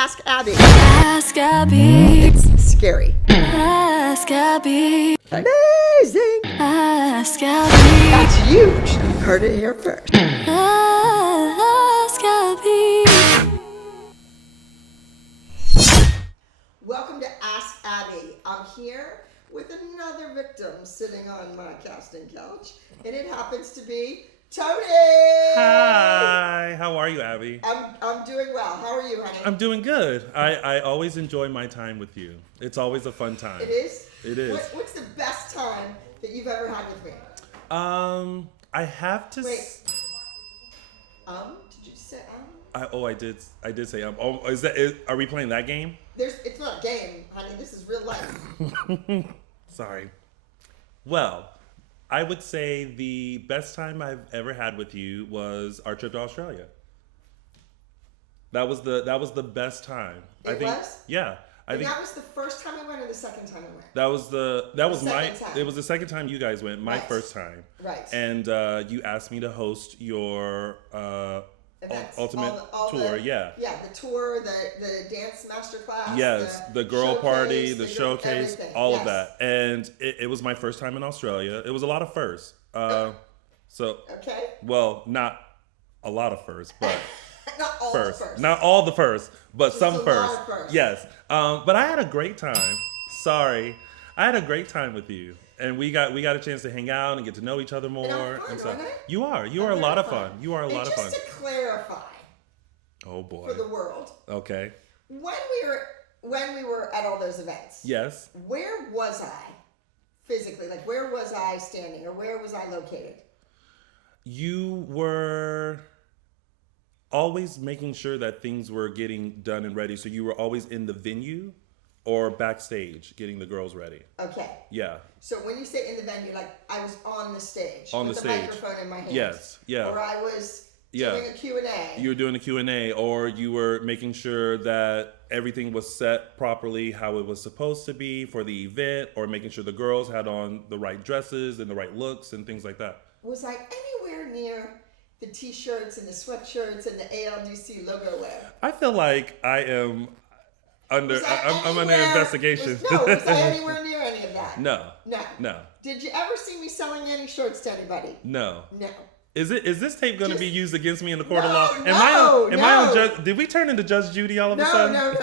Ask Abby. Ask Abby. It's scary. Ask Abby. Amazing. Ask Abby. That's huge. You heard it here first. Ask Abby. Welcome to Ask Abby. I'm here with another victim sitting on my casting couch, and it happens to be Tony. Hi, how are you, Abby? I'm doing well. How are you, honey? I'm doing good. I always enjoy my time with you. It's always a fun time. It is? It is. What's the best time that you've ever had with me? I have to. Wait. Did you say I did say are we playing that game? It's not a game, honey. This is real life. Sorry. Well, I would say the best time I've ever had with you was our trip to Australia. That was the best time. I think. Was? Yeah. I think that was the first time I went, or the second time I went. It was the second time you guys went. My first time. Right. And you asked me to host your ultimate tour. Yeah, the tour, the dance master class. Yes, the girl party, the showcase, all of that. And it was my first time in Australia. It was a lot of firsts. Well, not a lot of firsts, but not all the firsts, but just some firsts. Yes. But I had a great time. I had a great time with you. And we got a chance to hang out and get to know each other more. And so you are a lot of fun. You are a lot of fun. Just to clarify. Oh boy. For the world. Okay. When we were at all those events. Yes. Where was I physically? Like, where was I standing, or where was I located? You were always making sure that things were getting done and ready. So you were always in the venue or backstage getting the girls ready. Okay. Yeah. So when you say in the venue, like I was on the stage with the microphone in my hand. Yes. Yeah. Or I was doing a Q&A. You were doing a Q&A, or you were making sure that everything was set properly how it was supposed to be for the event, or making sure the girls had on the right dresses and the right looks and things like that. Was I anywhere near the t-shirts and the sweatshirts and the ALDC logo wear? I feel like I am I'm under investigation. Was I anywhere near any of that? No. Did you ever see me selling any shirts to anybody? No. Is this tape going to be used against me in the court of law? Am I on Judge? Did we turn into Judge Judy all of a sudden? No.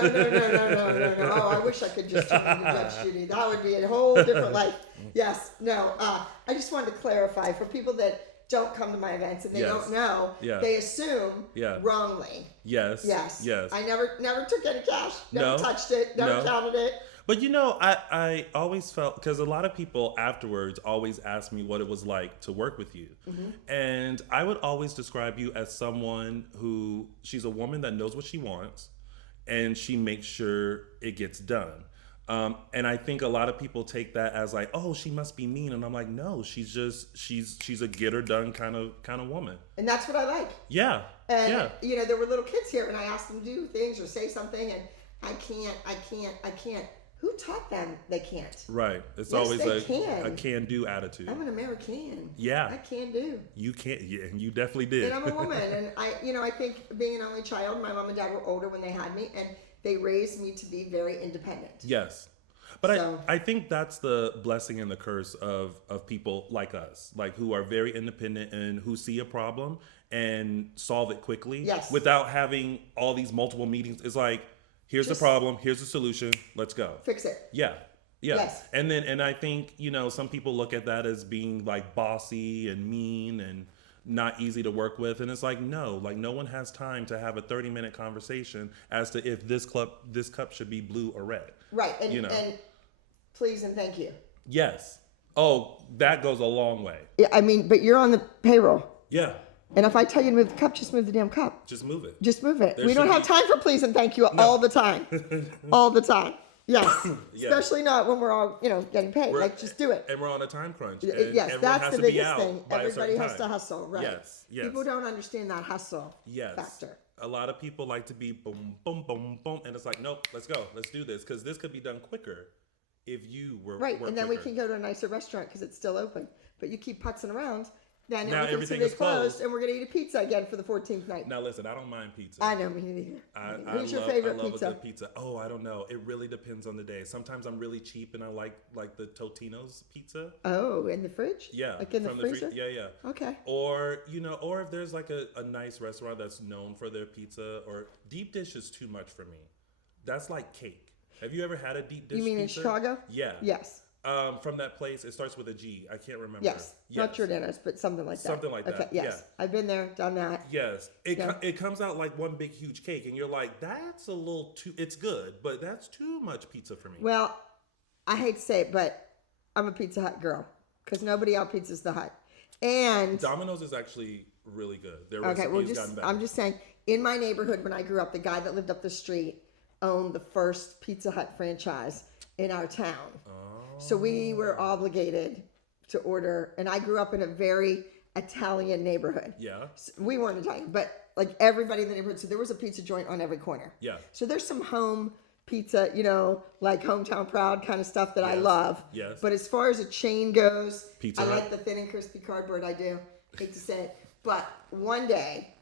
Oh, I wish I could just turn into Judge Judy. That would be a whole different life. Yes. No. I just wanted to clarify for people that don't come to my events and they don't know. They assume wrongly. Yes. I never took any cash. Never touched it. Never counted it. But I always felt, because a lot of people afterwards always ask me what it was like to work with you. Mm-hmm. And I would always describe you as someone who, she's a woman that knows what she wants and she makes sure it gets done. And I think a lot of people take that as like, oh, she must be mean. And I'm like, no, she's a get her done kind of woman. And that's what I like. Yeah. And there were little kids here and I asked them to do things or say something and I can't. Who taught them they can't? Right. It's always a can-do attitude. I'm an American. Yeah. I can do. You can't. Yeah, you definitely did. And I'm a woman. And I think being an only child, my mom and dad were older when they had me, and they raised me to be very independent. Yes. But I think that's the blessing and the curse of people like us, like who are very independent and who see a problem and solve it quickly without having all these multiple meetings. It's like, here's the problem, here's the solution, let's go. Fix it. Yeah. Yes. And I think, some people look at that as being like bossy and mean and not easy to work with. And it's like, no one has time to have a 30-minute conversation as to if this cup should be blue or red. Right. And please and thank you. Yes. Oh, that goes a long way. Yeah, but you're on the payroll. Yeah. And if I tell you to move the cup, just move the damn cup. Just move it. Just move it. We don't have time for please and thank you all the time. All the time. Yes. Especially not when we're all, getting paid. Just do it. And we're on a time crunch. Yes, that's the biggest thing. Everybody has to hustle, right? Yes. People don't understand that hustle factor. A lot of people like to be boom, boom, boom, boom. And it's like, nope, let's go. Let's do this. Because this could be done quicker if you were right. And then we can go to a nicer restaurant because it's still open. But you keep putzing around Then now everything is closed, and we're gonna eat a pizza again for the 14th night. Now listen, I don't mind pizza. I know, me neither. Who's your I favorite love pizza? a good pizza. Oh, I don't know. It really depends on the day. Sometimes I'm really cheap and I like the Totino's pizza. Oh, in the fridge? Yeah, like in the freezer. Yeah. Okay. Or or if there's like a nice restaurant that's known for their pizza, or deep dish is too much for me. That's like cake. Have you ever had a deep dish? You mean pizza? in Chicago? Yeah. Yes. From that place, it starts with a G. I can't remember. Yes. Not Giordano's, but something like that. Something like that. Okay. Yes. Yeah. I've been there, done that. Yes. It comes out like one big huge cake, and you're like, that's a little too. It's good, but that's too much pizza for me. Well, I hate to say it, but I'm a Pizza Hut girl because nobody out pizzas the Hut. And Domino's is actually really good. Their okay, well, gotten better. I'm just saying, in my neighborhood when I grew up, the guy that lived up the street owned the first Pizza Hut franchise in our town. Oh. So we were obligated to order, and I grew up in a very Italian neighborhood. Yeah. So we weren't Italian, but like everybody in the neighborhood. So there was a pizza joint on every corner. Yeah. So there's some home pizza, like hometown proud kind of stuff that I love. Yes. But as far as a chain goes, Pizza I Hut. like the thin and crispy cardboard. I do. Hate to say it. But one day,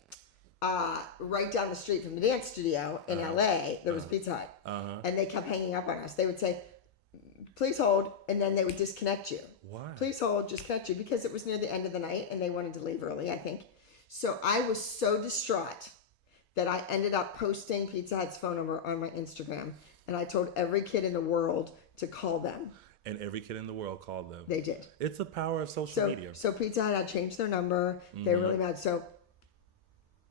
right down the street from the dance studio in LA, there was Pizza Hut. And they kept hanging up on us. They would say, please hold, and then they would disconnect you. Why? Please hold, disconnect you, because it was near the end of the night and they wanted to leave early, I think. So I was so distraught that I ended up posting Pizza Hut's phone number on my Instagram, and I told every kid in the world to call them. And every kid in the world called them. They did. It's the power of social media. So Pizza Hut had changed their number. They were really mad. So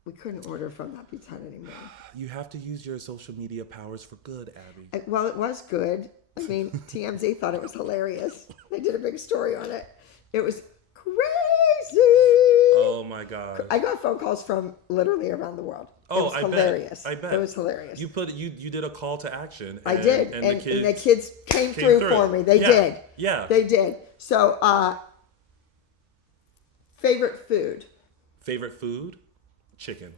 we couldn't order from that Pizza Hut anymore. You have to use your social media powers for good, Abby. Well, it was good. I mean, TMZ thought it was hilarious. They did a big story on it. It was crazy. Oh my God. I got phone calls from literally around the world. Oh, it was hilarious. I bet. It was hilarious. You did a call to action. I did. And the kids came through for me. They did. Yeah. They did. So, favorite food? Favorite food? Chicken.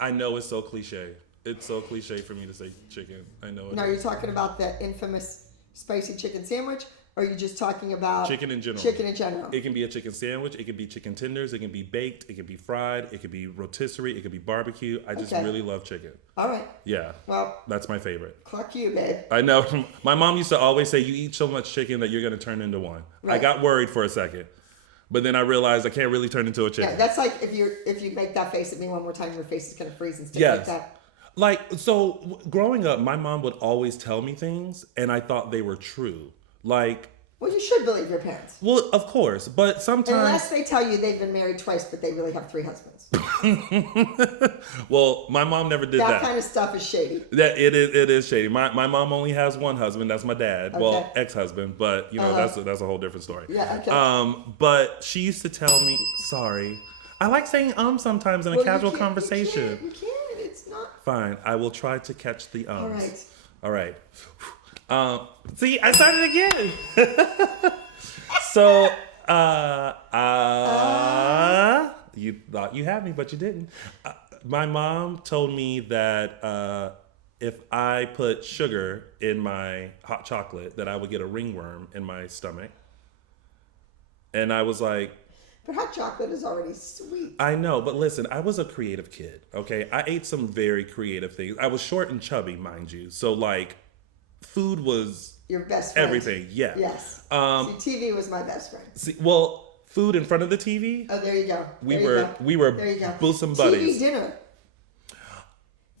I know it's so cliche. It's so cliche for me to say chicken. I know it. Now, you're talking about the infamous spicy chicken sandwich, or are you just talking about chicken in general? Chicken in general. It can be a chicken sandwich. It can be chicken tenders. It can be baked. It can be fried. It can be rotisserie. It can be barbecue. I just really love chicken. All right. Yeah. Well, that's my favorite. Cluck you, babe. I know. My mom used to always say, you eat so much chicken that you're going to turn into one. Right. I got worried for a second. But then I realized I can't really turn into a chicken. Yeah, that's like if you make that face at me one more time, your face is going to freeze and stick like that. So growing up, my mom would always tell me things, and I thought they were true. Well, you should believe your parents. Well, of course, but sometimes... Unless they tell you they've been married twice, but they really have 3 husbands. Well, my mom never did that. That kind of stuff is shady. It is shady. My mom only has one husband. That's my dad. Okay. Well, ex-husband, but that's a whole different story. Yeah. Okay. But she used to tell me. Sorry, I like saying sometimes in a casual conversation. You can't. It's not. Fine. I will try to catch the ums. All right. See, I started again. So, you thought you had me, but you didn't. My mom told me that if I put sugar in my hot chocolate, that I would get a ringworm in my stomach. And I was like, but hot chocolate is already sweet. I know, but listen, I was a creative kid, okay? I ate some very creative things. I was short and chubby, mind you. So, food was your best friend. Everything, yeah. Yes. TV was my best friend. Food in front of the TV. Oh, there you go. We were bosom buddies. TV dinner.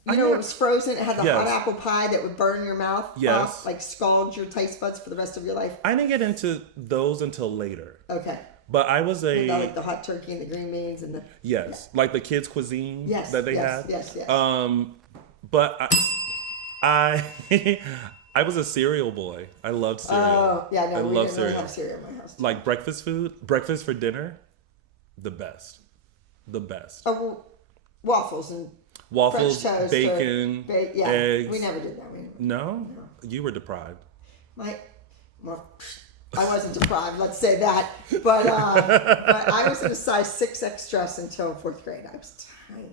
It was frozen. It had the hot apple pie that would burn your mouth off, scald your taste buds for the rest of your life. I didn't get into those until later. Okay. But I was the hot turkey and the green beans and the like the kids' cuisine that they had. Yes. But I I was a cereal boy. I loved cereal. Oh yeah, no, we didn't cereal. Really have cereal in my house. Like breakfast for dinner, the best. Oh, well, waffles and French toast, bacon, eggs. We never did that. No, you were deprived. I wasn't deprived, let's say that. But I was in a size 6X dress until 4th grade. I was tiny.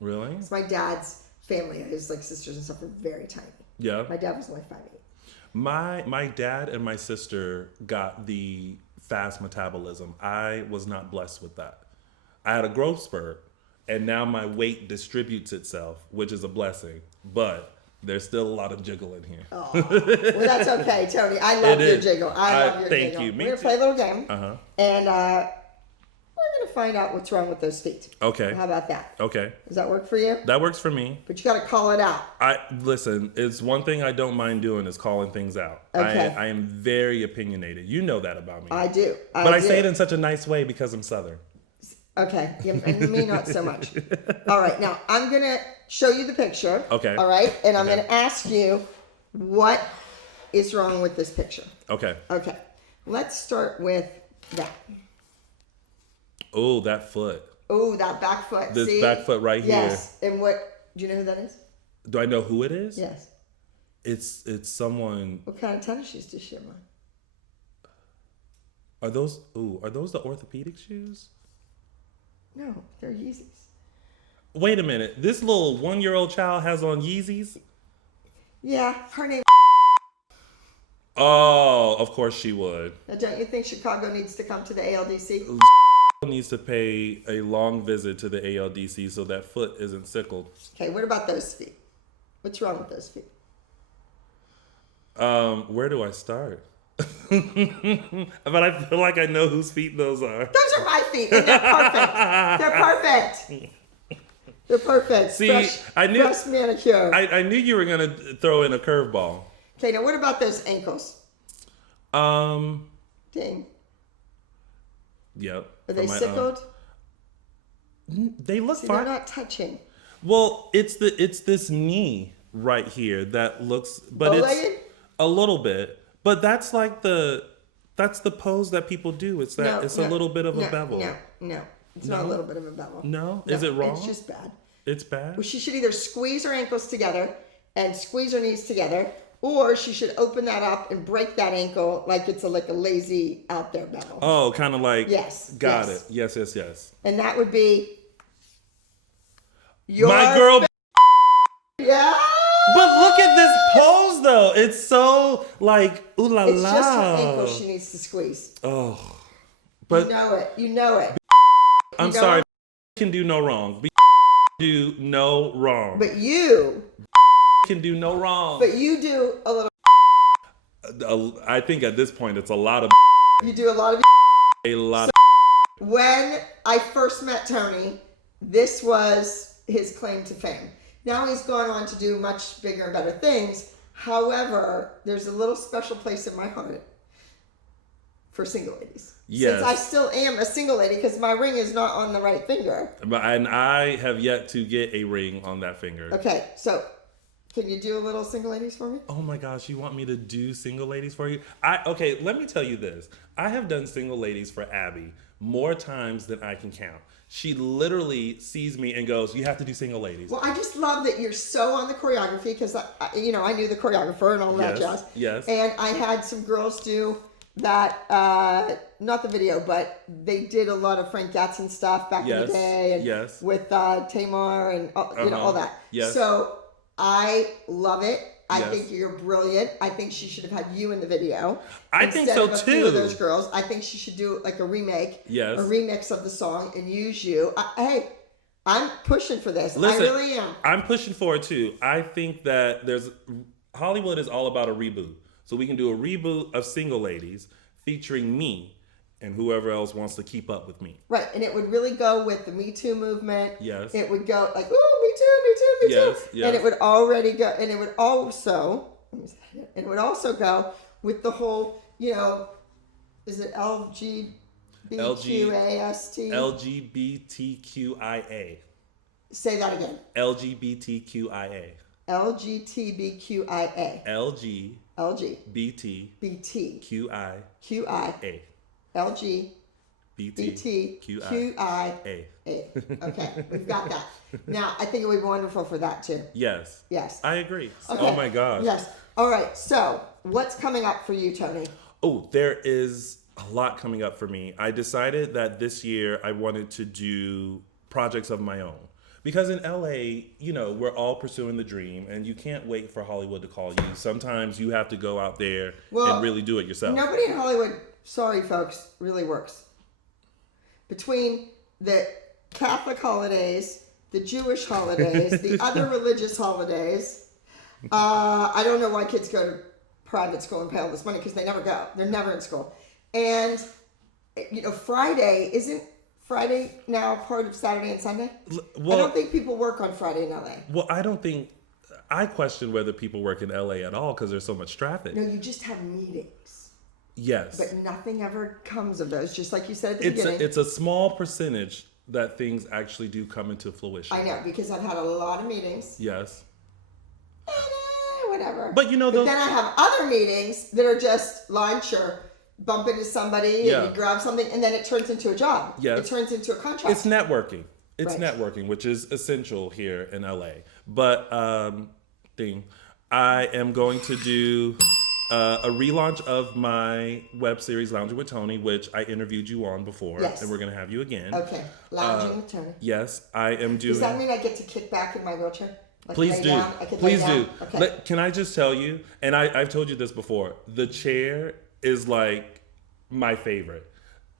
Really? It's my dad's family. His sisters and stuff were very tiny. Yeah. My dad was only 5'8". My dad and my sister got the fast metabolism. I was not blessed with that. I had a growth spurt, and now my weight distributes itself, which is a blessing. But there's still a lot of jiggle in here. Oh, well, that's okay, Tony. I love your jiggle. I love your thank jiggle. you. We're going to play a little game. Uh-huh. And we're going to find out what's wrong with those feet. Okay. How about that? Okay. Does that work for you? That works for me. But you got to call it out. Listen, it's one thing I don't mind doing is calling things out. Okay. I am very opinionated. You know that about me. I do. But I say it in such a nice way because I'm Southern. Okay. Yeah, and me, not so much. All right. Now, I'm going to show you the picture. Okay. All right. And I'm going to ask you what is wrong with this picture. Okay. Okay. Let's start with that. Oh, that foot. Oh, that back foot. This See? back foot right here. Yes. And what, do you know who that is? Do I know who it is? Yes. It's someone. What kind of tennis shoes does she have on? Are those the orthopedic shoes? No, they're Yeezys. Wait a minute. This little 1-year-old child has on Yeezys? Yeah, her name. Oh, of course she would. Now, don't you think Chicago needs to come to the ALDC? Needs to pay a long visit to the ALDC so that foot isn't sickled. Okay, what about those feet? What's wrong with those feet? Where do I start? But I feel like I know whose feet those are. Those are my feet, and they're perfect. They're perfect. They're perfect. See, fresh manicure. I knew you were gonna throw in a curveball. Okay, now what about those ankles? Dang. Yep. Are they sickled? They look See, fine. they're not touching. Well, it's this knee right here that looks, but Bow-legged? it's a little bit. But that's like that's the pose that people do. It's that a little bit of a bevel. No. It's not a little bit of a bevel. No? Is it wrong? It's just bad. It's bad? Well, she should either squeeze her ankles together and squeeze her knees together, or she should open that up and break that ankle like it's like a lazy out there bevel. Oh, kind of like. Yes. Got it. Yes. And that would be your My girl. Yeah. But look at this pose though. It's so like ooh la la. It's just her ankle she needs to squeeze. Oh. But You know it. I'm sorry. Can do no wrong. Do no wrong. But you can do no wrong. But you do a little. I think at this point it's a lot of. You do a lot of. A lot. When I first met Tony, this was his claim to fame. Now he's gone on to do much bigger and better things. However, there's a little special place in my heart for single ladies. Yes. Since I still am a single lady because my ring is not on the right finger. And I have yet to get a ring on that finger. Okay, so can you do a little single ladies for me? Oh my gosh, you want me to do single ladies for you? Okay, let me tell you this. I have done single ladies for Abby more times than I can count. She literally sees me and goes, "You have to do single ladies." Well, I just love that you're so on the choreography because I knew the choreographer and all that jazz. Yes. And I had some girls do that, not the video, but they did a lot of Frank Gatson stuff back in the day, and with Tamar and all that. Yes. So I love it. I think you're brilliant. I think she should have had you in the video. I think so too. Instead of a few of those too. girls, I think she should do like a remake, a Yes. remix of the song, and use you. Hey, I'm pushing for this. Listen, I really am. I'm pushing for it too. I think that Hollywood is all about a reboot. So we can do a reboot of Single Ladies featuring me and whoever else wants to keep up with me. Right, and it would really go with the Me Too movement. Yes. It would go like, ooh, Me Too, Me Too, Me Too. Yes. And it would already go, and it would also go with the whole, is it LGBTQAST? LGBTQIA. Say that again. LGBTQIA. LGBTQIA. LGBTQIA. LGBTQIA. Okay, we've got that. Now, I think it would be wonderful for that too. Yes. I agree. Okay. Oh my gosh. Yes. All right. So, what's coming up for you, Tony? Oh, there is a lot coming up for me. I decided that this year I wanted to do projects of my own. Because in LA, we're all pursuing the dream and you can't wait for Hollywood to call you. Sometimes you have to go out there and really do it yourself. Nobody in Hollywood sorry folks, really works. Between the Catholic holidays, the Jewish holidays, the other religious holidays, I don't know why kids go to private school and pay all this money because they never go. They're never in school. And, isn't Friday now part of Saturday and Sunday? Well, I don't think people work on Friday in LA. Well, I question whether people work in LA at all because there's so much traffic. No, you just have meetings. Yes. But nothing ever comes of those, just like you said at the beginning. It's a small percentage that things actually do come into fruition. I know, because I've had a lot of meetings. Yes. Whatever. But then I have other meetings that are just sure, bump into somebody and you grab something, and then it turns into a job. Yes. It turns into a contract. It's networking. It's right. networking, which is essential here in LA. But I am going to do a relaunch of my web series Lounging with Tony, which I interviewed you on before, yes. and we're going to have you again. Okay, Lounging with Tony. Yes, I am doing. Does that mean I get to kick back in my wheelchair? Like please do. Please do. Okay. Can I just tell you, and I've told you this before, the chair is like my favorite.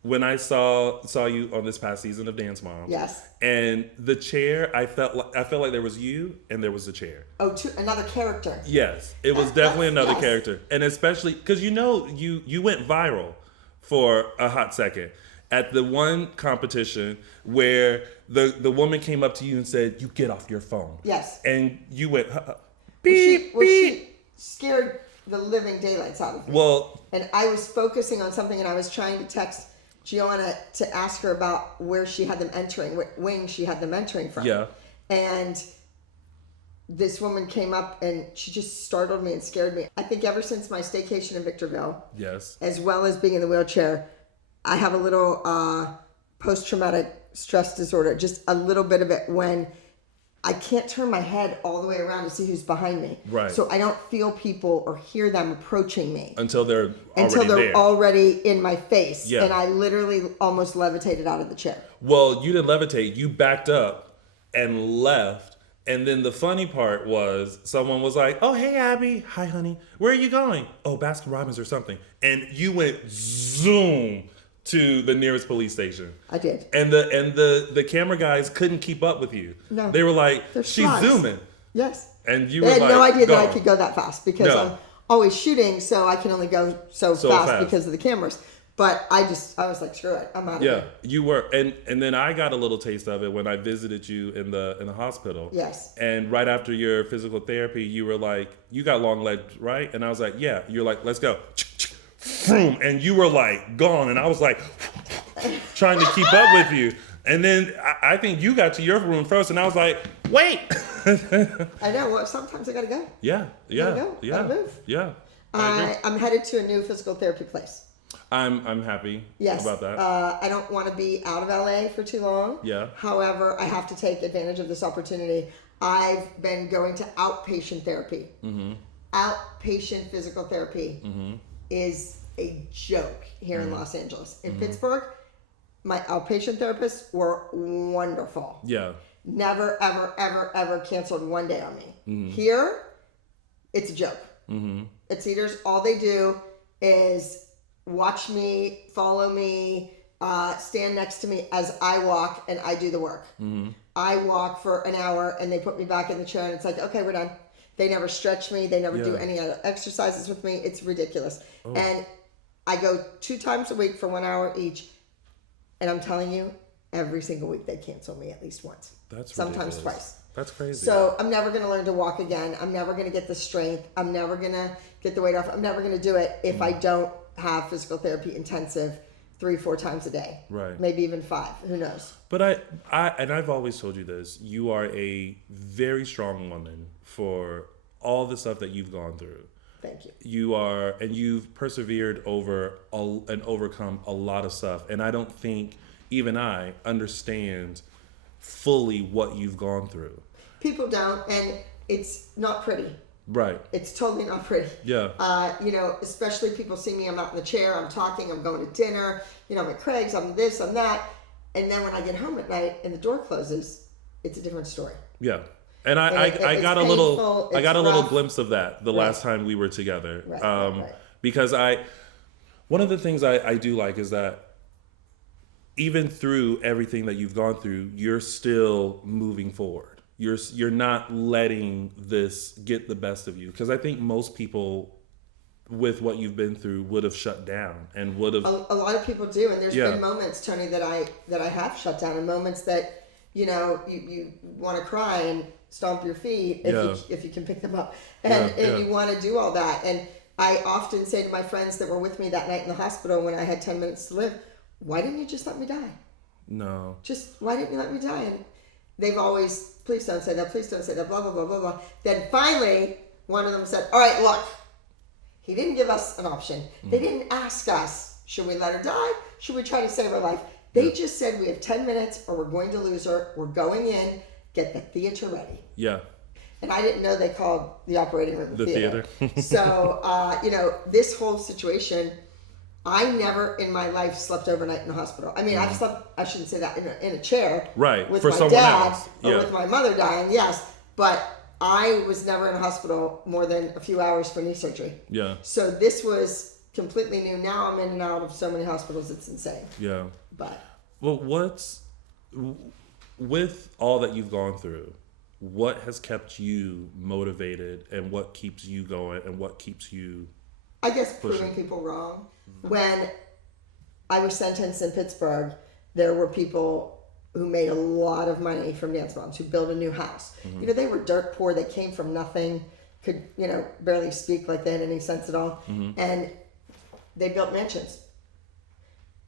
When I saw you on this past season of Dance Moms, yes, and the chair, I felt like there was you and there was the chair. Oh, another character. Yes, it was definitely another character, and especially because you went viral for a hot second at the one competition where the woman came up to you and said, "You get off your phone." Yes, and you went beep beep. She scared the living daylights out of me. Well, and I was focusing on something, and I was trying to text Gianna to ask her about where she had them entering, what wing she had them entering from. Yeah. And this woman came up and she just startled me and scared me. I think ever since my staycation in Victorville, yes, as well as being in the wheelchair, I have a little post-traumatic stress disorder, just a little bit of it when I can't turn my head all the way around to see who's behind me. Right. So I don't feel people or hear them approaching me. Until they're there. Already in my face. Yeah. And I literally almost levitated out of the chair. Well, you didn't levitate. You backed up and left. And then the funny part was someone was like, "Oh, hey, Abby. Hi, honey. Where are you going?" "Oh, Baskin Robbins or something." And you went zoom to the nearest police station. I did. And the camera guys couldn't keep up with you. No. They were like, "She's slugs. Zooming." Yes. And you they were had like, no idea that I gone. could go that fast because I'm always shooting, so I can only go so fast because of the cameras. But I was like, screw it, I'm out of here. Yeah, you were, and then I got a little taste of it when I visited you in the hospital. Yes. And right after your physical therapy, you were like, "You got long legs, right?" And I was like, "Yeah." You're like, "Let's go." And you were like gone, and I was like trying to keep up with you. And then I think you got to your room first, and I was like, "Wait." I know. Well, sometimes I gotta go. Yeah. Gotta move. Yeah. I'm headed to a new physical therapy place. I'm happy about that. I don't want to be out of LA for too long. Yeah. However, I have to take advantage of this opportunity. I've been going to outpatient therapy. Mm-hmm. Outpatient physical therapy is a joke here in Los Angeles. In Pittsburgh, my outpatient therapists were wonderful. Yeah. Never, ever, ever, ever canceled one day on me. Here, it's a joke. It's eaters. All they do is watch me, follow me, stand next to me as I walk and I do the work. I walk for an hour and they put me back in the chair and it's like, okay, we're done. They never stretch me. They never do any other exercises with me. It's ridiculous. Oh. And I go 2 times a week for 1 hour each. And I'm telling you, every single week they cancel me at least once. That's sometimes ridiculous. Twice. That's crazy. So I'm never going to learn to walk again. I'm never going to get the strength. I'm never going to get the weight off. I'm never going to do it if I don't have physical therapy intensive 3-4 times a day. Right. Maybe even 5. Who knows? But I've always told you this. You are a very strong woman for all the stuff that you've gone through. Thank you. You are, and you've persevered over and overcome a lot of stuff. And I don't think even I understand fully what you've gone through. People don't, and it's not pretty. Right. It's totally not pretty. Yeah. Especially people see me, I'm out in the chair, I'm talking, I'm going to dinner, I'm at Craig's, I'm this, I'm that. And then when I get home at night and the door closes, it's a different story. Yeah. And I got a little glimpse of that the last time we were together. Right. Because One of the things I do like is that even through everything that you've gone through, you're still moving forward. You're not letting this get the best of you. Because I think most people, with what you've been through, would have shut down and would have. A lot of people do, and there's been moments, Tony, that I have shut down, and moments that you want to cry and stomp your feet if you can pick them up, and you want to do all that. And I often say to my friends that were with me that night in the hospital when I had 10 minutes to live, why didn't you just let me die? No. Just why didn't you let me die? And they've always, please don't say that, blah blah blah blah blah. Then finally, one of them said, all right, look. He didn't give us an option. They didn't ask us, should we let her die? Should we try to save her life? They just said, we have 10 minutes or we're going to lose her. We're going in. Get the theater ready. Yeah. And I didn't know they called the operating room the theater. So, this whole situation, I never in my life slept overnight in the hospital. I mean, I've slept, I shouldn't say that, in a chair. Right. With For my someone dad else. or with my mother dying, yes. But I was never in a hospital more than a few hours for knee surgery. Yeah. So this was completely new. Now I'm in and out of so many hospitals, it's insane. Yeah. But well, with all that you've gone through, what has kept you motivated, and what keeps you going, and what keeps you? I guess pushing? proving people wrong. When I was sentenced in Pittsburgh, there were people who made a lot of money from dance moms, who built a new house. They were dirt poor. They came from nothing, could, barely speak like they had any sense at all. And they built mansions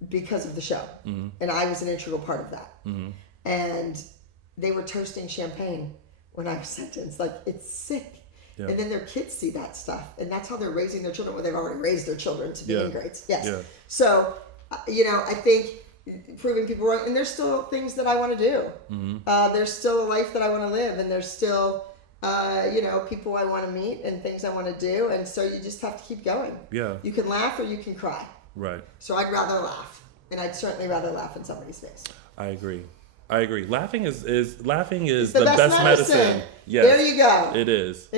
because of the show. And I was an integral part of that. And they were toasting champagne when I was sentenced. Like, it's sick. Yeah. And then their kids see that stuff. And that's how they're raising their children. Well, they've already raised their children to be ingrates. Yes. Yeah. So, I think proving people wrong, and there's still things that I want to do. There's still a life that I want to live, and there's still people I want to meet and things I want to do, and so you just have to keep going. Yeah, you can laugh or you can cry. Right. So I'd rather laugh, and I'd certainly rather laugh in somebody's face. I agree. Laughing is the best medicine. Yes. There you go. It is.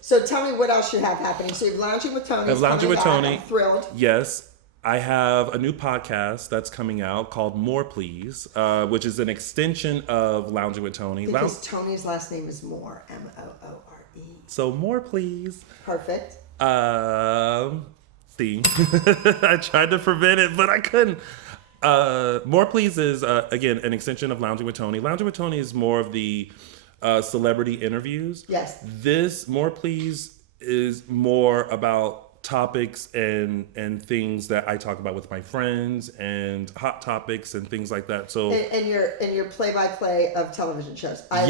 So tell me what else you have happening. So you have Lounging with Tony. I'm thrilled. Yes. I have a new podcast that's coming out called More Please, which is an extension of Lounging with Tony. Because Tony's last name is Moore, Moore. So More Please. Perfect. See, I tried to prevent it, but I couldn't. More Please is, again, an extension of Lounging with Tony. Lounging with Tony is more of the celebrity interviews. Yes. This More Please is more about topics and things that I talk about with my friends, and hot topics and things like that. So and your play-by-play of television shows. I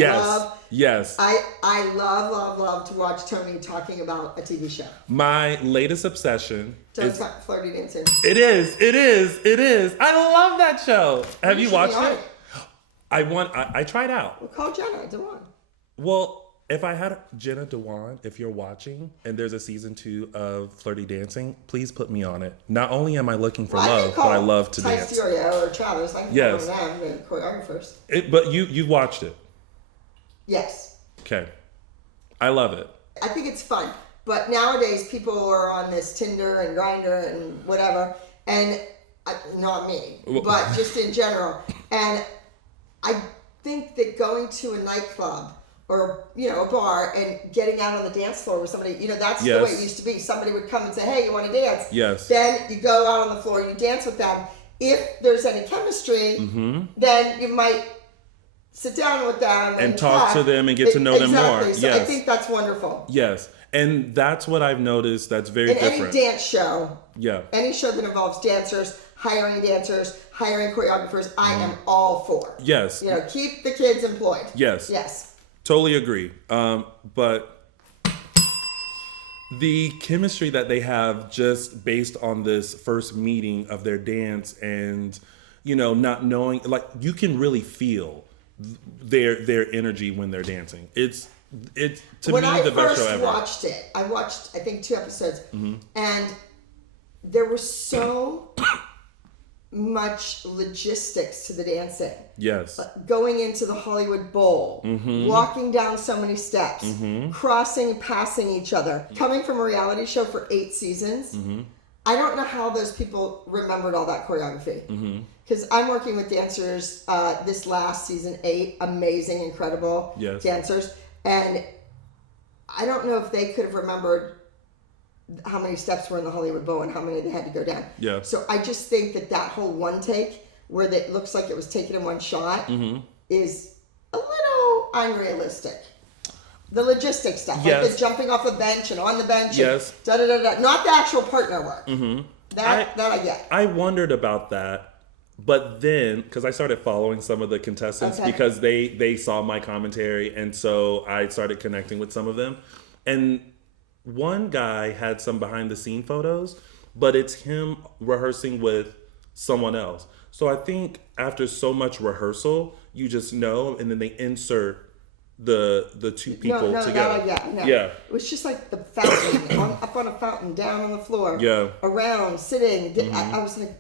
love to watch Tony talking about a TV show. My latest obsession is Flirty Dancing. It is. I love that show. Have you watched it? I tried out. We'll call Jenna Dewan. Well, if I had Jenna Dewan, if you're watching and there's a season 2 of Flirty Dancing, please put me on it. Not only am I looking for love, but I love to dance. Styria or Travis, I can call them, the choreographers. But you watched it? Yes. Okay. I love it. I think it's fun. But nowadays, people are on this Tinder and Grindr and whatever, and not me, but just in general. And I think that going to a nightclub or a bar and getting out on the dance floor with somebody, that's the way it used to be. Somebody would come and say, hey, you want to dance? Yes. Then you go out on the floor and you dance with them. If there's any chemistry, then you might sit down with them and talk to them and get to know them more. So I think that's wonderful. Yes. And that's what I've noticed that's very different. Any dance show, any show that involves dancers, hiring choreographers, I am all for. Yes. Keep the kids employed. Yes. Yes. Totally agree. But the chemistry that they have just based on this first meeting of their dance and, not knowing, like, you can really feel their energy when they're dancing. It's to me the best show ever. When I first watched it, I watched, I think, 2 episodes, and there was so much logistics to the dancing. Yes. Going into the Hollywood Bowl, walking down so many steps, passing each other. Coming from a reality show for 8 seasons, I don't know how those people remembered all that choreography. Because I'm working with dancers this last season 8, amazing, incredible dancers, and I don't know if they could have remembered how many steps were in the Hollywood Bowl and how many they had to go down. Yeah. So I just think that whole one take where it looks like it was taken in one shot is a little unrealistic. The logistics stuff, like the jumping off a bench and on the bench, and not the actual partner work. That I get. I wondered about that, but then because I started following some of the contestants because they saw my commentary, and so I started connecting with some of them, and one guy had some behind the scene photos, but it's him rehearsing with someone else. So I think after so much rehearsal, you just know, and then they insert the two people together. Yeah. It was just like the fountain, up on a fountain, down on the floor, around, sitting. I was like,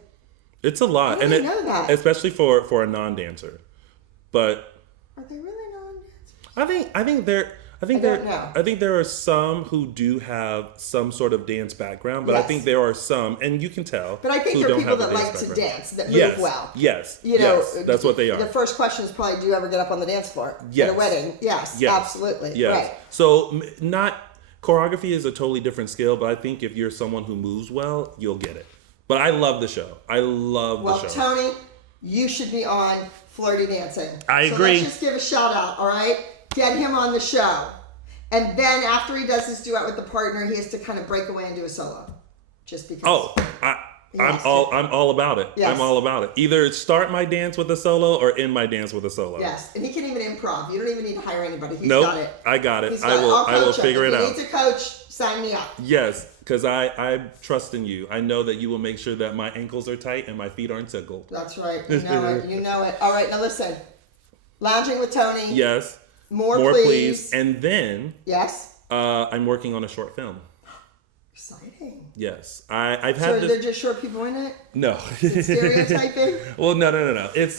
it's a lot, and know that, especially for a non-dancer. But are they really non-dancers? I think there are some who do have some sort of dance background, but I think there are some, and you can tell. But I think there are people that like to dance, that move well. Yes, you know, that's what they are. The first question is probably, do you ever get up on the dance floor at a wedding? Yes, absolutely. Yes. Right. So choreography is a totally different skill, but I think if you're someone who moves well, you'll get it. But I love the show. The show. Well, Tony, you should be on Flirty Dancing. I agree. So let's just give a shout out, all right? Get him on the show. And then after he does his duet with the partner, he has to kind of break away and do a solo. Just because. I'm all about it. Yes. I'm all about it. Either start my dance with a solo or end my dance with a solo. Yes, and he can even improv. You don't even need to hire anybody. He's nope, got it. I got it. I will figure it out. If you need to coach, sign me up. Yes, because I trust in you. I know that you will make sure that my ankles are tight and my feet aren't tickled. That's right. You know it. You know it. All right, now listen. Lounging with Tony. Yes. More please. And then. Yes. I'm working on a short film. Exciting. Yes, I've had. So they're just short people in it? No. Stereotyping? Well, no. It's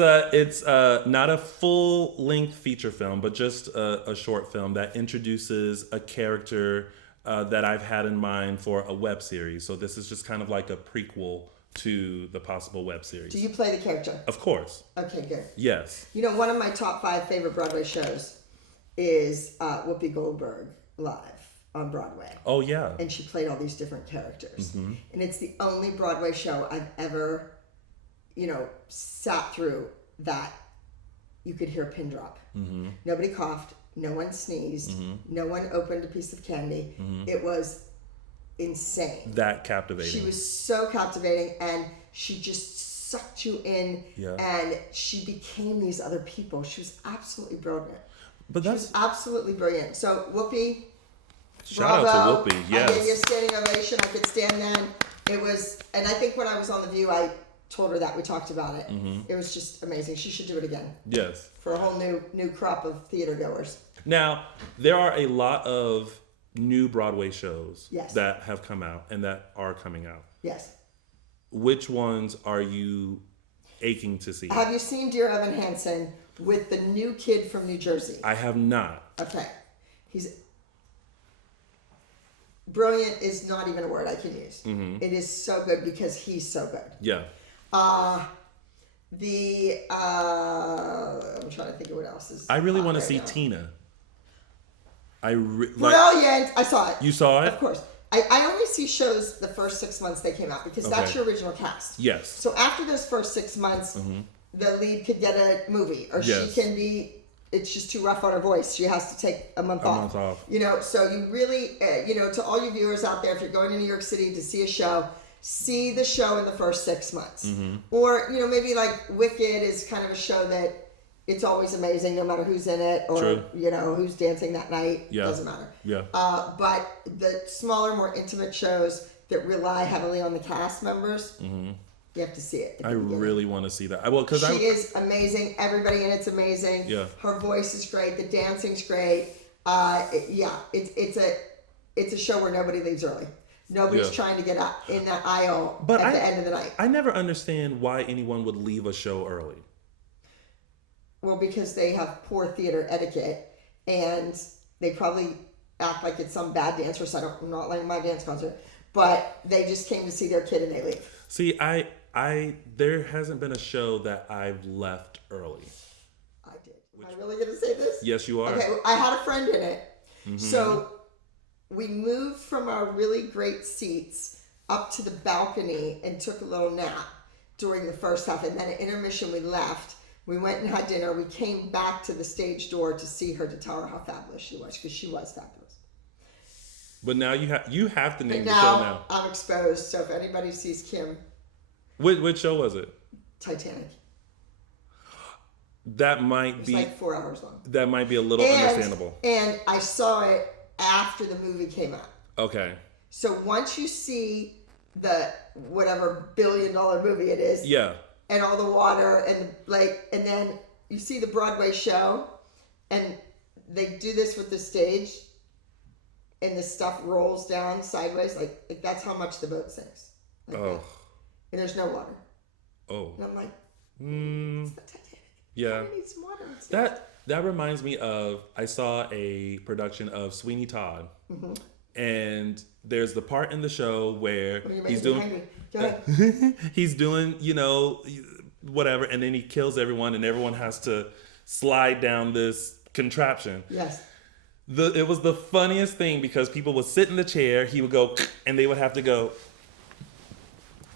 not a full length feature film, but just a short film that introduces a character that I've had in mind for a web series. So this is just kind of like a prequel to the possible web series. Do you play the character? Of course. Okay, good. Yes. You know, one of my top 5 favorite Broadway shows is Whoopi Goldberg live on Broadway. Oh, yeah. And she played all these different characters. And it's the only Broadway show I've ever, sat through that you could hear a pin drop. Nobody coughed. No one sneezed. No one opened a piece of candy. It was insane. That captivating. She was so captivating, and she just sucked you in, and she became these other people. She was absolutely brilliant. She was absolutely brilliant. So Whoopi, shout out to Whoopi. Yes. I gave you a standing ovation. I could stand then. It was, and I think when I was on The View, I told her that. We talked about it. It was just amazing. She should do it again. Yes. For a whole new crop of theater goers. Now, there are a lot of new Broadway shows that have come out and that are coming out. Yes. Which ones are you aching to see? Have you seen Dear Evan Hansen with the new kid from New Jersey? I have not. Okay. He's brilliant is not even a word I can use. It is so good because he's so good. Yeah. I'm trying to think of what else is. I really want to see now. Tina. Brilliant! I saw it. You saw it? Of course. I only see shows the first 6 months they came out because that's your original cast. Yes. So after those first 6 months, the lead could get a movie, or she can be. It's just too rough on her voice. She has to take a month off. So you really, to all you viewers out there, if you're going to New York City to see a show, see the show in the first 6 months. Or, maybe like Wicked is kind of a show that it's always amazing no matter who's in it or, who's dancing that night. Doesn't matter. Yeah. But the smaller, more intimate shows that rely heavily on the cast members, you have to see it. I really want to see that. She is amazing. Everybody in it's amazing. Yeah. Her voice is great. The dancing's great. It's a show where nobody leaves early. Nobody's trying to get up in that aisle at the end of the night. I never understand why anyone would leave a show early. Well, because they have poor theater etiquette, and they probably act like it's some bad dance recital. I'm not like my dance concert, but they just came to see their kid and they leave. See, there hasn't been a show that I've left early. I did. Am I really going to say this? Yes, you are. Okay, I had a friend in it. So we moved from our really great seats up to the balcony and took a little nap during the first half. And then at intermission, we left. We went and had dinner. We came back to the stage door to see her, to tell her how fabulous she was, because she was fabulous. But now you have to name the show Now now. I'm exposed. So if anybody sees Kim, Which show was it? Titanic. That might It's be like 4 hours long. that might be a little understandable. And I saw it after the movie came out. Okay. So once you see the whatever $1 billion movie it is, Yeah. and all the water and the lake, and then you see the Broadway show, and they do this with the stage, and the stuff rolls down sideways, like that's how much the boat sinks. Like that. And there's no water. Oh. And I'm like, it's the Titanic. Yeah. I need some water. That reminds me of, I saw a production of Sweeney Todd, and there's the part in the show where he's doing he's doing, whatever, and then he kills everyone, and everyone has to slide down this contraption. Yes. It was the funniest thing, because people would sit in the chair, he would go, and they would have to go,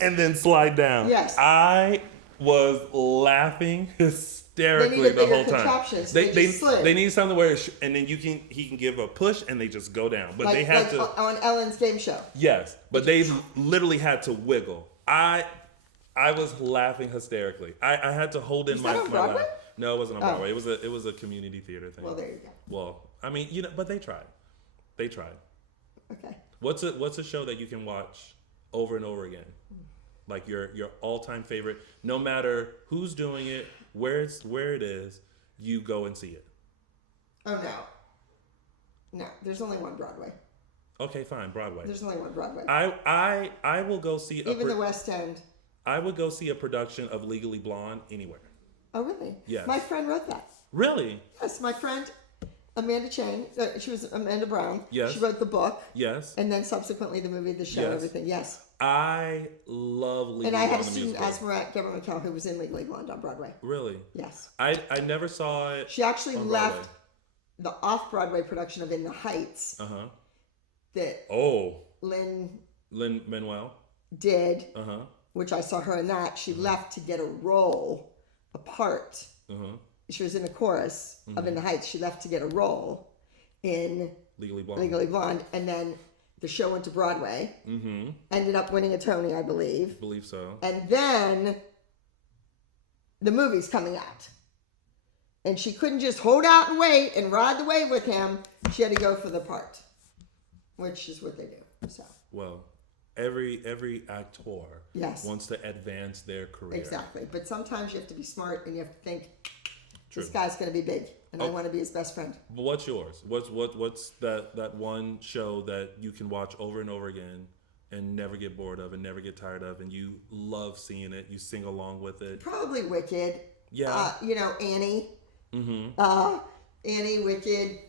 and then slide down. Yes. I was laughing hysterically the whole time. They need something where, and then he can give a push, and they just go down. But they had to on Ellen's game show. Yes, but they literally had to wiggle. I was laughing hysterically. I had to hold in my Broadway? laugh. No, it wasn't on Broadway. It was a community theater thing. Well, there you go. Well, I mean, but they tried. They tried. Okay. What's a show that you can watch over and over again? Like your all-time favorite, no matter who's doing it, where it is, you go and see it. Oh no, there's only one Broadway. Okay, fine, Broadway. There's only one Broadway. I will go see even the West End. I would go see a production of Legally Blonde anywhere. Oh really? Yes. My friend wrote that. Really? Yes, my friend Amanda Chang. She was Amanda Brown. Yes. She wrote the book. Yes. And then subsequently the movie, the show, Yes. everything. Yes. I love Legally Blonde. And I had a student, Asmarat Gemma McKell, who was in Legally Blonde on Broadway. Really? Yes. I never saw it. She actually on left Broadway. the off-Broadway production of In the Heights. That Lin-Manuel did, which I saw her in that. She left to get a part. She was in the chorus of In the Heights. She left to get a role in Legally Blonde, and then the show went to Broadway. Ended up winning a Tony, I believe. Believe so. And then the movie's coming out. And she couldn't just hold out and wait and ride the wave with him. She had to go for the part, which is what they do. So. Well, every actor wants to advance their career. Exactly. But sometimes you have to be smart and you have to think, this guy's going to be big, and I want to be his best friend. But what's yours? What's that one show that you can watch over and over again and never get bored of and never get tired of, and you love seeing it, you sing along with it? Probably Wicked. Yeah. Annie. Annie, Wicked,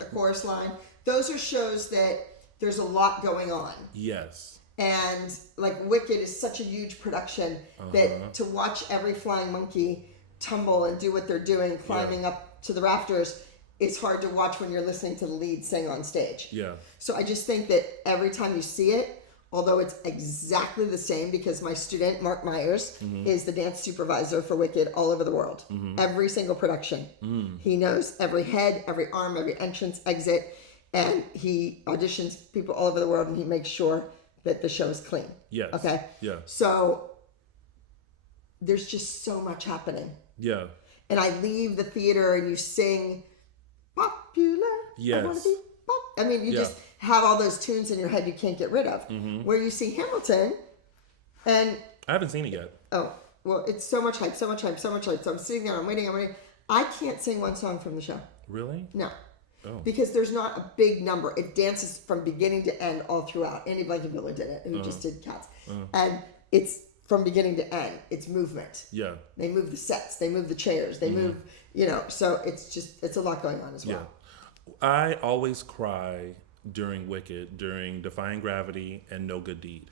A Chorus Line. Those are shows that there's a lot going on. Yes. And like Wicked is such a huge production that to watch every flying monkey tumble and do what they're doing, climbing up to the rafters, it's hard to watch when you're listening to the lead sing on stage. Yeah. So I just think that every time you see it, although it's exactly the same, because my student, Mark Myers, is the dance supervisor for Wicked all over the world. Every single production. He knows every head, every arm, every entrance, exit, and he auditions people all over the world, and he makes sure that the show is clean. Yes. Okay? Yeah. So there's just so much happening. Yeah. And I leave the theater and you sing popular. Yes. I want to be pop. I mean, you just have all those tunes in your head you can't get rid of. Where you see Hamilton, and I haven't seen it yet. Oh, well, it's so much hype, so much hype, so much hype. So I'm sitting there, I'm waiting. I can't sing one song from the show. Really? No. Oh. Because there's not a big number. It dances from beginning to end all throughout. Andy Blankenbuehler did it, who just did Cats. And it's from beginning to end. It's movement. Yeah. They move the sets. They move the chairs. They move, so it's a lot going on as well. Yeah. I always cry during Wicked, during Defying Gravity and No Good Deed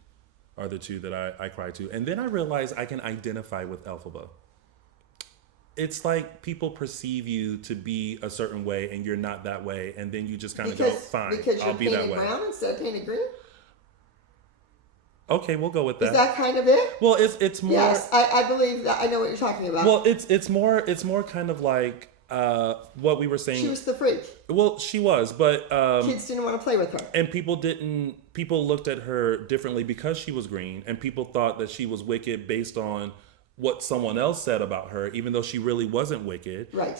are the two that I cried to. And then I realized I can identify with Elphaba. It's like people perceive you to be a certain way and you're not that way. And then you just kind of go, fine, because I'll be that way. Because you're painted brown instead of painted green? Okay, we'll go with that. Is that kind of it? Well, it's more. Yes, I believe that. I know what you're talking about. Well, it's more kind of like what we were saying. She was the freak. Well, she was, but kids didn't want to play with her, and people looked at her differently because she was green, and people thought that she was wicked based on what someone else said about her, even though she really wasn't wicked. Right.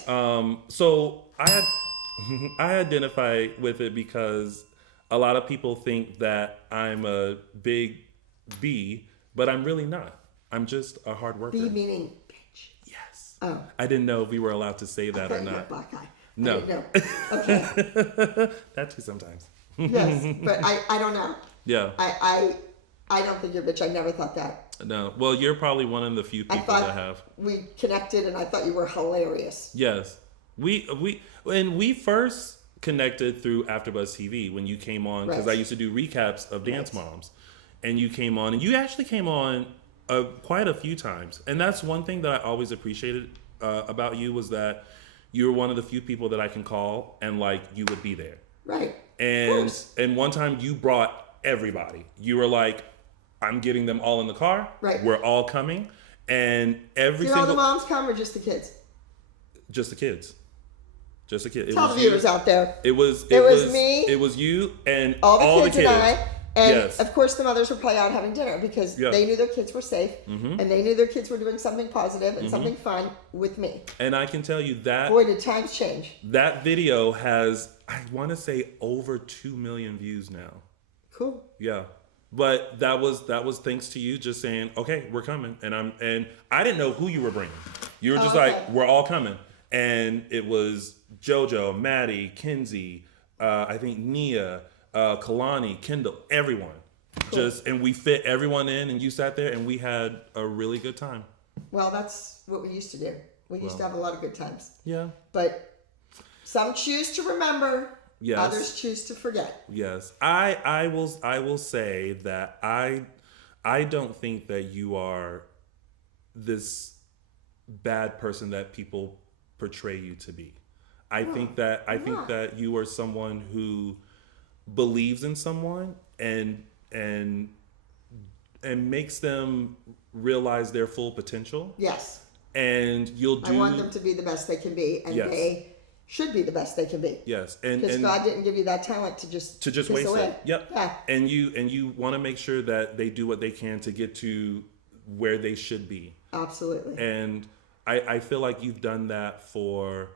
So I identify with it because a lot of people think that I'm a big B, but I'm really not. I'm just a hard worker. B meaning bitch. Yes. Oh. I didn't know if we were allowed to say that or not. You were a black guy. No. Okay. That too sometimes. Yes, but I don't know. Yeah. I don't think you're a bitch. I never thought that. No. Well, you're probably one of the few people that have. We connected, and I thought you were hilarious. Yes. When we first connected through AfterBuzz TV when you came on, because I used to do recaps of Dance Moms. And you came on, and you actually came on quite a few times. And that's one thing that I always appreciated about you was that you were one of the few people that I can call and like you would be there. Right. And one time you brought everybody. You were like, I'm getting them all in the car. Right. We're all coming. And every single... all the moms come or just the kids? Just the kids. Just the kids. Tell the viewers out there. It was me. It was you and all the kids. And I. And yes. of course, the mothers were probably out having dinner because they knew their kids were safe and they knew their kids were doing something positive and something fun with me. And I can tell you that... Boy, did times change. That video has, I want to say, over 2 million views now. Cool. Yeah. But that was thanks to you just saying, okay, we're coming. And I didn't know who you were bringing. You were just like, we're all coming. And it was JoJo, Maddie, Kinsey, I think Nia, Kalani, Kendall, everyone. Cool. And we fit everyone in, and you sat there and we had a really good time. Well, that's what we used to do. We used to have a lot of good times. Yeah. But some choose to remember, yes. Others choose to forget. Yes. I will say that I don't think that you are this bad person that people portray you to be. I think that you are someone who believes in someone and makes them realize their full potential. Yes. And I want them to be the best they can be, and yes. They should be the best they can be. Yes. Because God didn't give you that talent to just waste away. It. Yep. Yeah. And you want to make sure that they do what they can to get to where they should be. Absolutely. And I feel like you've done that for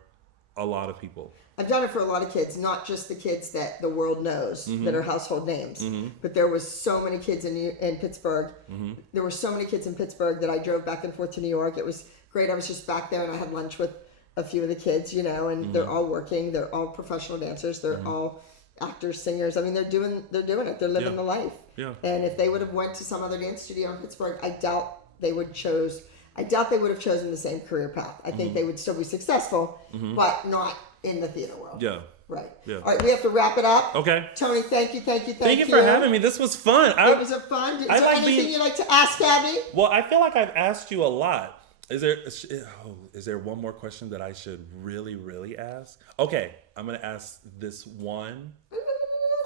a lot of people. I've done it for a lot of kids, not just the kids that the world knows, mm-hmm. that are household names. Mm-hmm. But there was so many kids in Pittsburgh. Mm-hmm. There were so many kids in Pittsburgh that I drove back and forth to New York. It was great. I was just back there and I had lunch with a few of the kids, and mm-hmm. they're all working. They're all professional dancers. They're mm-hmm. all actors, singers. I mean, they're doing it. They're living the life. Yeah. And if they would have went to some other dance studio in Pittsburgh, I doubt they would have chosen the same career path. I think mm-hmm. they would still be successful, mm-hmm. but not in the theater world. Yeah. Right. Yeah. All right, we have to wrap it up. Okay. Tony, thank you. Thank you for having me. This was fun. It was a fun. Is there anything you'd like to ask Abby? Well, I feel like I've asked you a lot. Is there one more question that I should really, really ask? Okay, I'm going to ask this one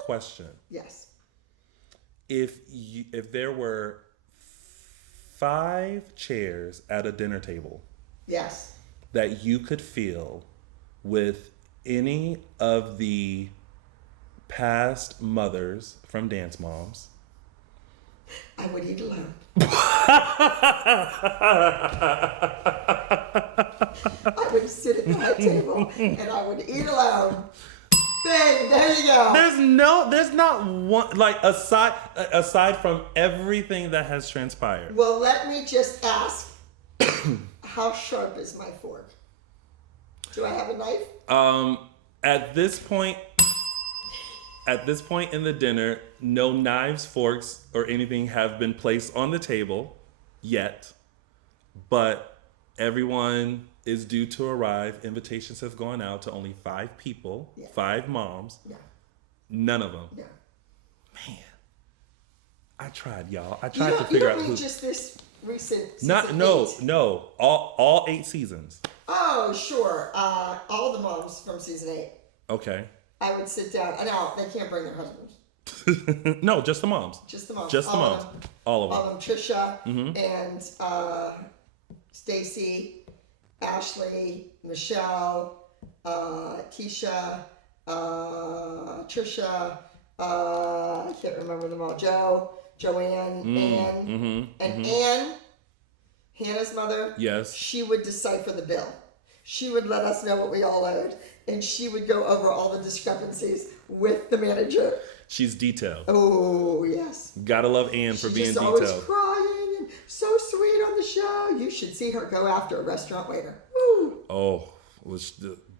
question. Yes. If there were 5 chairs at a dinner table. Yes. That you could fill with any of the past mothers from Dance Moms. I would eat alone. I would sit at that table and I would eat alone. Bang, there you go. There's not one, like, aside from everything that has transpired. Well, let me just ask, how sharp is my fork? Do I have a knife? At this point in the dinner, no knives, forks, or anything have been placed on the table yet, but everyone is due to arrive. Invitations have gone out to only 5 people, 5 moms. Yeah. None of them. No. Man, I tried, y'all. I You tried to don't figure out mean who. just this recent season Not 8. all 8 seasons. Oh, sure. All the moms from season 8. Okay. I would sit down. No, they can't bring their husbands. No, just the moms. Just the moms. Just the moms. All of them. All of them. Trisha and Stacy, Ashley, Michelle, Keisha, Trisha. I can't remember them all. Joanne, Ann, and Ann, Hannah's mother. Yes. She would decipher the bill. She would let us know what we all owed, and she would go over all the discrepancies with the manager. She's detailed. Oh, yes. Gotta love Ann for being She's always detailed. crying and so sweet on the show. You should see her go after a restaurant waiter. Woo. Oh,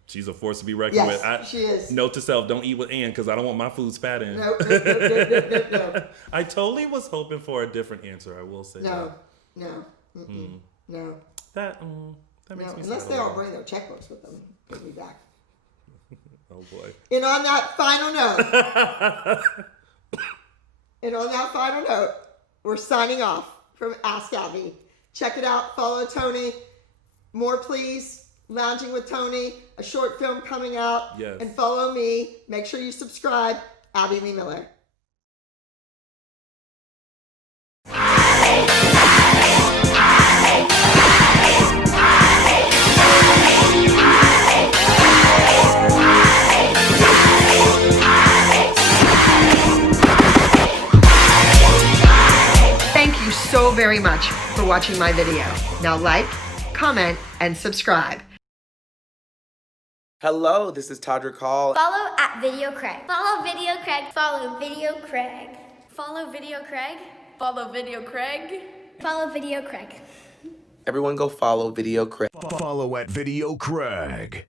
she's a force to be reckoned with. Yes, she is. Note to self: don't eat with Ann because I don't want my food spat in. No. I totally was hoping for a different answer. I will say No. that. That makes me sad. Unless they all bring their checkbooks with them, they'll be back. Oh boy. And on that final note, we're signing off from Ask Abby. Check it out. Follow Tony. More Please. Lounging with Tony. A short film coming out. Yes. And follow me. Make sure you subscribe. Abby Lee Miller. Thank you so very much for watching my video. Now like, comment, and subscribe. Hello, this is Todrick Hall. Follow at VideoCraig. Follow VideoCraig. Follow VideoCraig. Follow VideoCraig. Follow VideoCraig. Follow VideoCraig. Everyone go follow VideoCraig. Follow at VideoCraig.